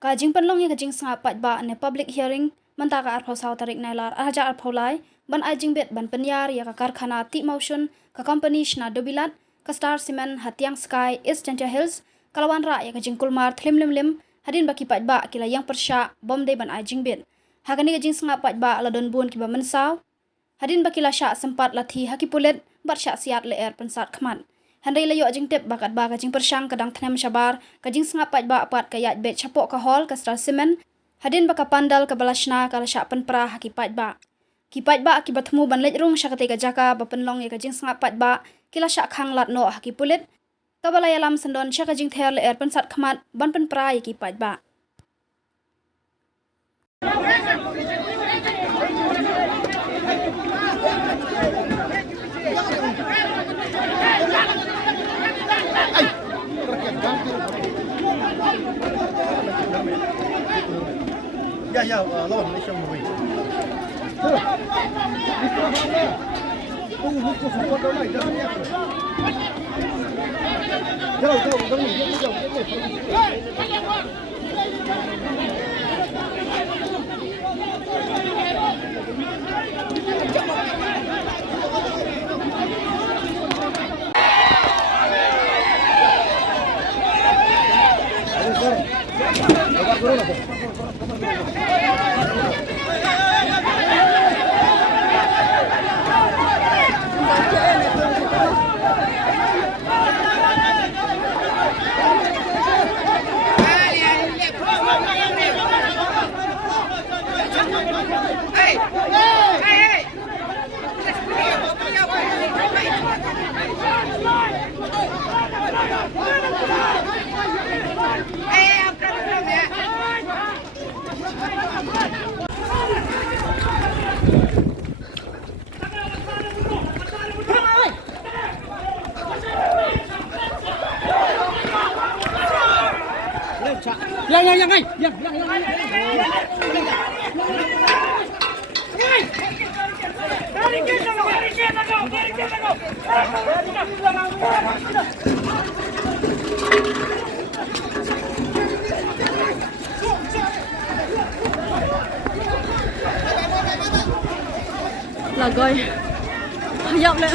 Kajing penlong yang kajing sengap pat ba ne public hearing mentaka arpau sau tarik nailar arja arpau lai ban ajing bet ban penyar ya ka karkhana ti motion ka company shna dobilat ka Star Cement Hatiang Sky East Chancha Hills kalawan ra ya kajing kulmar thlim lim lim hadin baki pat ba kila yang persya bom de ban ajing bet hakani kajing sengap pat ba ladon bun ki ba mensau hadin baki la sya sempat lathi hakipulet bar sya siat le er pensat khman Handai layo ajing tip bakat ba kajing persyang kadang tenem syabar kajing sengap pat ba pat kayat bet capok ka hall ka Star Cement hadin baka pandal ka balashna ka syak penpra haki pat ba kipat ba akibat temu ban lej rung syakate ka jaka ba penlong ye kajing sengap pat ba kila syak khang lat no haki pulit ka balaya lam sendon syak kajing ther le er pensat khmat ban penpra ye kipat ba Ya, lawan Malaysia Mui. Tunggu hukum semua dah naik dah ni aku. Jauh. Lagoy hayap le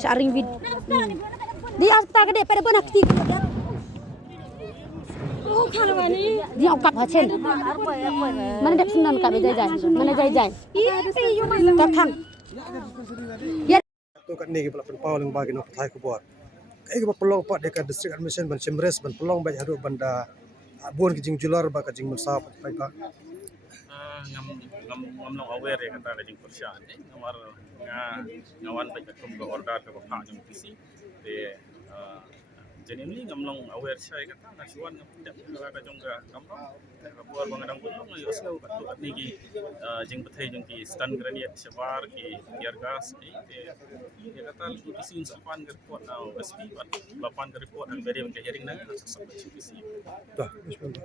sharing vid di afta gede pada bona kiti di okap hachen mana dep sunan ka bejai jai mana jai jai ta khang ya Tu kat ni pula penpau ling bagi no pathai ku buat. Kai ke pelong pat dekat district admission ban Simres ban pelong ba haru banda abun kijing jular ba kijing mensap pai ba. ngam no aware ya kata kajing persya ni ngamar ngawan baik kum ke order ke pak jung pisi de jadi ni ngam no aware saya kata nasuan tidak ka jung ga kamro ka buar bangadang pun no yo seu batu ni ki jing pathai jung ki stand granite sebar ki tiar gas ni de kata lu pisi sapan ke report now SP lapan ke report ang beri ke hearing na sa pisi Dah, bismillah.